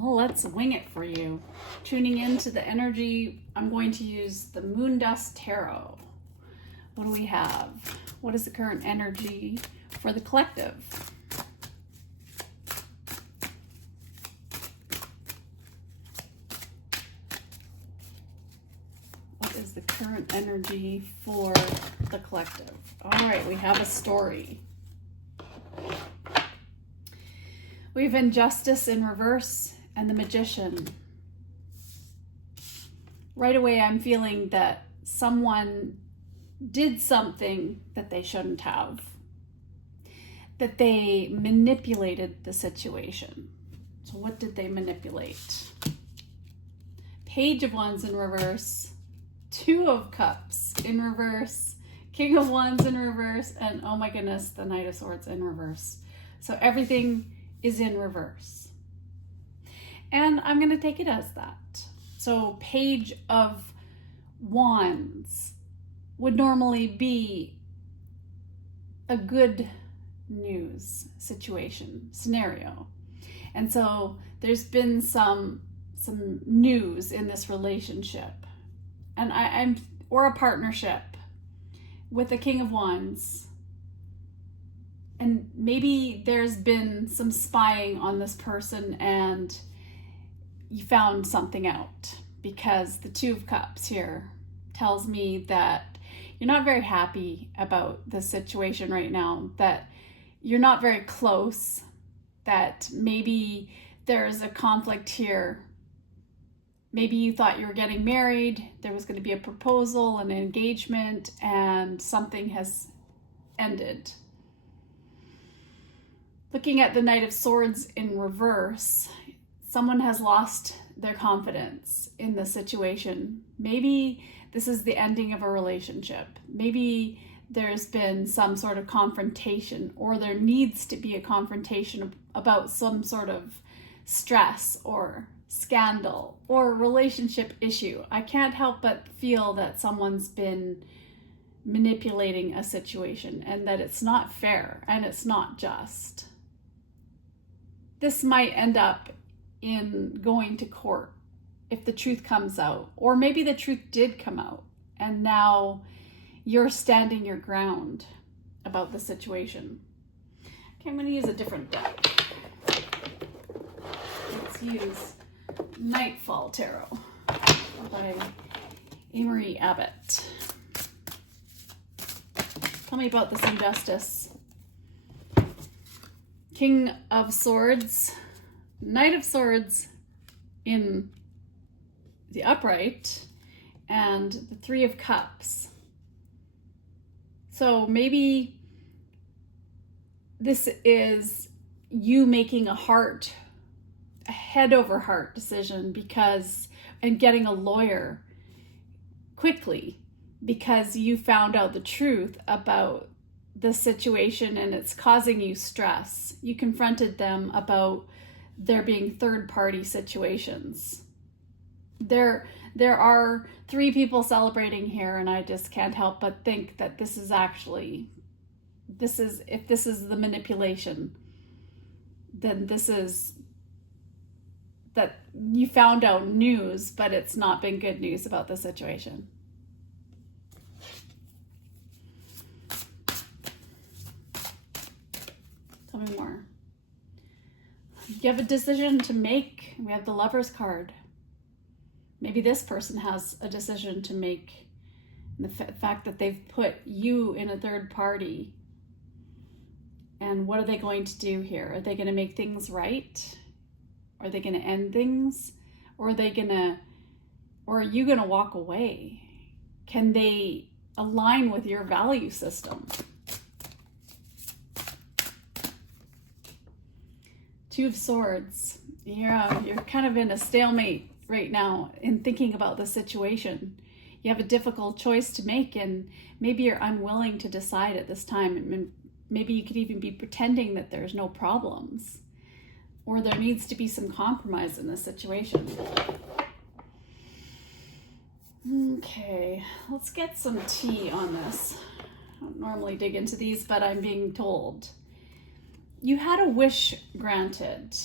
Well, let's wing it for you. Tuning into the energy, I'm going to use the Moon Dust Tarot. What do we have? What is the current energy for the collective? What is the current energy for the collective? All right, we have a story. We have Injustice in reverse and the Magician. Right away, I'm feeling that someone did something that they shouldn't have, that they manipulated the situation. So what did they manipulate? Page of Wands in reverse, Two of Cups in reverse, King of Wands in reverse, and oh my goodness, the Knight of Swords in reverse. So everything is in reverse. And I'm going to take it as that. So Page of Wands would normally be a good news situation, scenario. And so there's been some news in this relationship. And or a partnership with the King of Wands. And maybe there's been some spying on this person and you found something out, because the Two of Cups here tells me that you're not very happy about the situation right now, that you're not very close, that maybe there's a conflict here. Maybe you thought you were getting married, there was going to be a proposal, an engagement, and something has ended. Looking at the Knight of Swords in reverse, someone has lost their confidence in the situation. Maybe this is the ending of a relationship. Maybe there's been some sort of confrontation, or there needs to be a confrontation about some sort of stress or scandal or relationship issue. I can't help but feel that someone's been manipulating a situation and that it's not fair and it's not just. This might end up in going to court if the truth comes out, or maybe the truth did come out and now you're standing your ground about the situation. Okay, I'm going to use a different deck. Let's use Nightfall Tarot by Amory Abbott. Tell me about this injustice. King of Swords, Knight of Swords in the upright, and the Three of Cups. So maybe this is you making a head over heart decision and getting a lawyer quickly because you found out the truth about the situation and it's causing you stress. You confronted them about there being third-party situations. There are three people celebrating here, and I just can't help but think that if this is the manipulation, then this is that you found out news, but it's not been good news about the situation. Tell me more. You have a decision to make. We have the Lover's card. Maybe this person has a decision to make. The fact that they've put you in a third party. And what are they going to do here? Are they going to make things right? Are they going to end things? Or are you going to walk away? Can they align with your value system? Two of Swords. You're kind of in a stalemate right now in thinking about the situation. You have a difficult choice to make, and maybe you're unwilling to decide at this time. And maybe you could even be pretending that there's no problems, or there needs to be some compromise in this situation. Okay, let's get some tea on this. I don't normally dig into these, but I'm being told. You had a wish granted.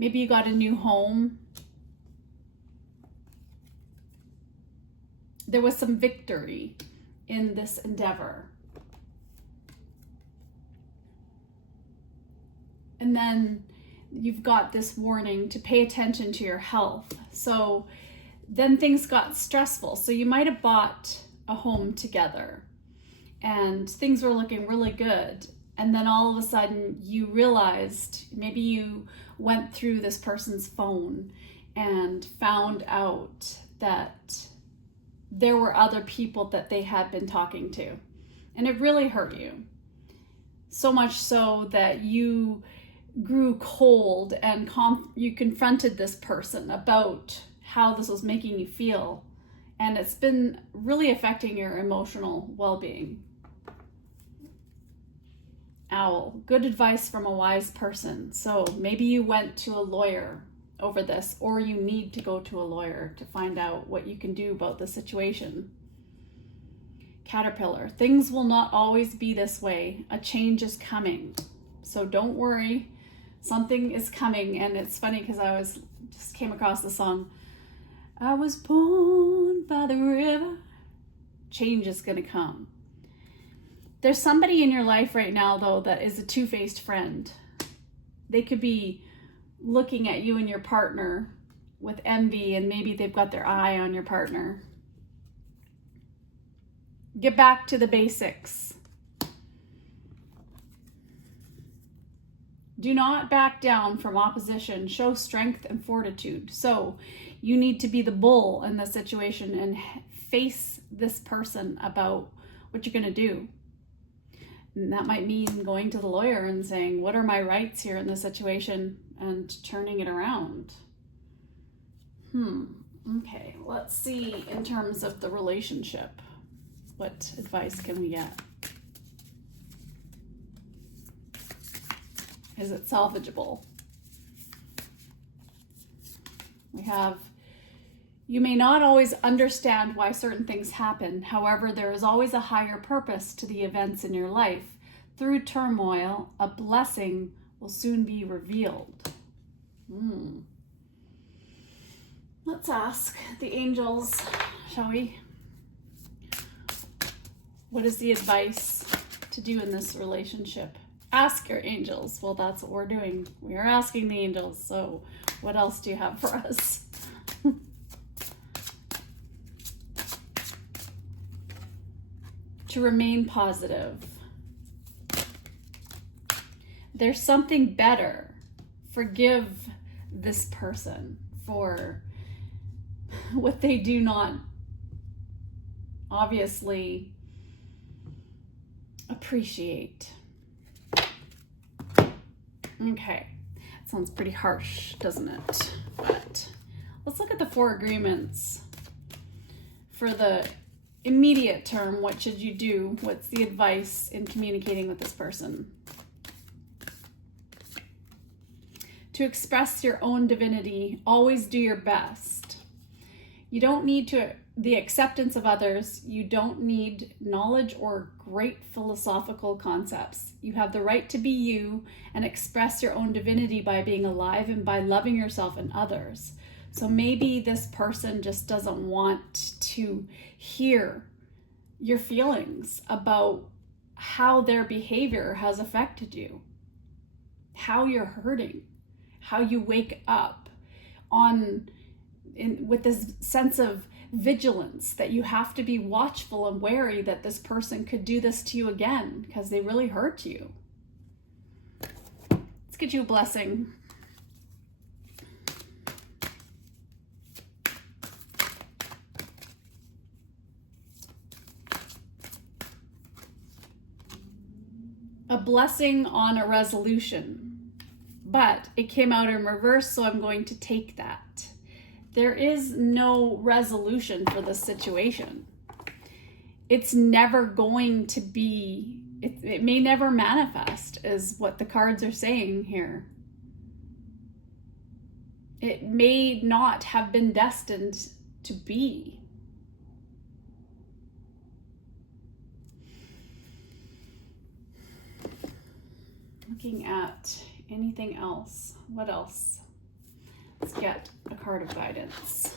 Maybe you got a new home. There was some victory in this endeavor. And then you've got this warning to pay attention to your health. So then things got stressful. So you might have bought a home together and things were looking really good. And then all of a sudden you realized, maybe you went through this person's phone and found out that there were other people that they had been talking to. And it really hurt you. So much so that you grew cold and you confronted this person about how this was making you feel. And it's been really affecting your emotional well-being. Owl, good advice from a wise person. So maybe you went to a lawyer over this, or you need to go to a lawyer to find out what you can do about the situation. Caterpillar, things will not always be this way. A change is coming. So don't worry, something is coming. And it's funny because I just came across the song, I was born by the river. Change is gonna come. There's somebody in your life right now, though, that is a two-faced friend. They could be looking at you and your partner with envy, and maybe they've got their eye on your partner. Get back to the basics. Do not back down from opposition. Show strength and fortitude. So you need to be the bull in this situation and face this person about what you're going to do. And that might mean going to the lawyer and saying, what are my rights here in this situation, and turning it around. Okay, let's see in terms of the relationship. What advice can we get? Is it salvageable? We have, you may not always understand why certain things happen. However, there is always a higher purpose to the events in your life. Through turmoil, a blessing will soon be revealed. Let's ask the angels, shall we? What is the advice to do in this relationship? Ask your angels. Well, that's what we're doing. We are asking the angels. So what else do you have for us? To remain positive. There's something better. Forgive this person for what they do not obviously appreciate. Okay, that sounds pretty harsh, doesn't it? But let's look at the 4 agreements. For the immediate term, what should you do? What's the advice in communicating with this person? To express your own divinity, always do your best. You don't need the acceptance of others. You don't need knowledge or great philosophical concepts. You have the right to be you and express your own divinity by being alive and by loving yourself and others. So maybe this person just doesn't want to hear your feelings about how their behavior has affected you, how you're hurting, how you wake up with this sense of vigilance that you have to be watchful and wary that this person could do this to you again because they really hurt you. Let's get you a blessing. A blessing on a resolution, but it came out in reverse, so I'm going to take that. There is no resolution for this situation. It's never going to be, it may never manifest, is what the cards are saying here. It may not have been destined to be. Looking at anything else. What else? Let's get a card of guidance.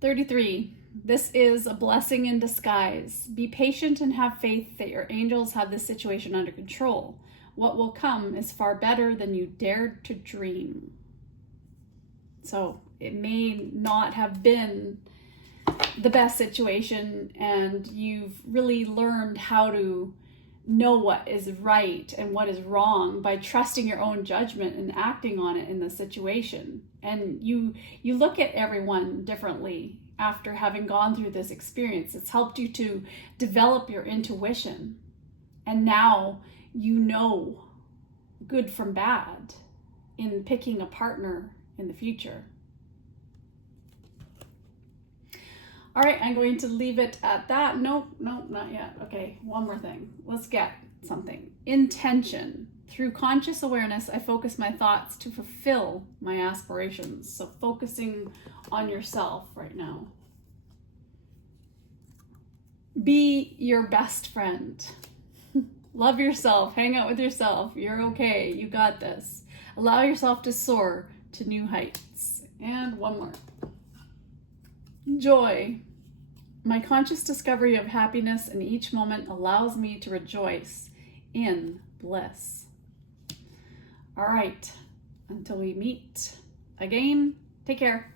$33. This is a blessing in disguise. Be patient and have faith that your angels have this situation under control. What will come is far better than you dared to dream. So it may not have been the best situation, and you've really learned how to know what is right and what is wrong by trusting your own judgment and acting on it in the situation. And you look at everyone differently after having gone through this experience. It's helped you to develop your intuition, and now you know good from bad in picking a partner in the future. All right, I'm going to leave it at that. Nope, not yet. Okay, one more thing. Let's get something. Intention. Through conscious awareness, I focus my thoughts to fulfill my aspirations. So focusing on yourself right now. Be your best friend. Love yourself. Hang out with yourself. You're okay. You got this. Allow yourself to soar to new heights. And one more. Joy. My conscious discovery of happiness in each moment allows me to rejoice in bliss. All right. Until we meet again, take care.